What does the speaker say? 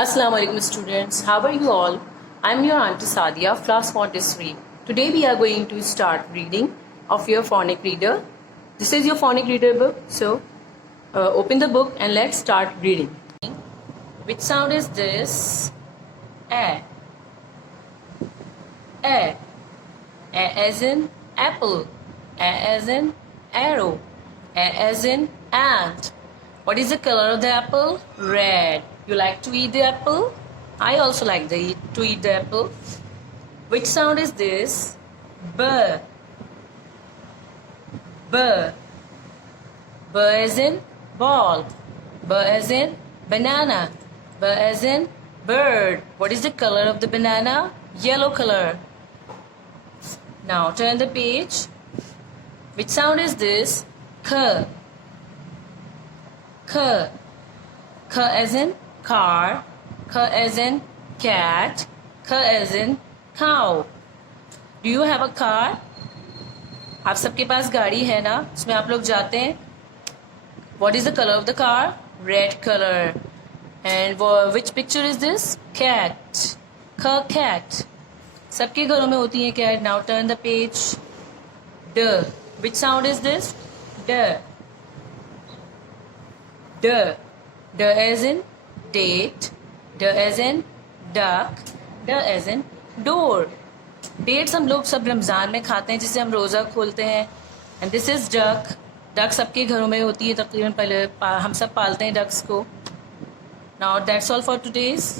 Assalamu alaikum students, how are you all? I'm your Auntie Sadia, class Montessori. Today we are going to start reading of your phonic reader. This is your phonic reader book, so open the book and let's start reading. Which sound is this? A. A. A as in apple. A as in arrow. A as in ant. What is the color of the apple? Red. You like to eat the apple? I also like to eat the apple. Which sound is this? B. B. B as in ball. B as in banana. B as in bird. What is the color of the banana? Yellow color. Now turn the page. Which sound is this? K. K. K as in car. K as in cat. K as in cow. Do you have a car? आप सबके पास गाड़ी है ना, उसमें आप लोग जाते हैं. What is the color of the car? Red color. And which picture is this? Cat. Cat. सबके घरों में होती है cat. Now turn the page. D. Which sound is this? D. D. D as in date. D as in duck. D as in door. Dates हम लोग सब रमज़ान में खाते हैं, जिसे हम रोज़ा खोलते हैं. And this is duck. Duck सबके घरों में होती है तकरीबन. पहले हम सब पालते हैं डक्स को. Now that's all for today's.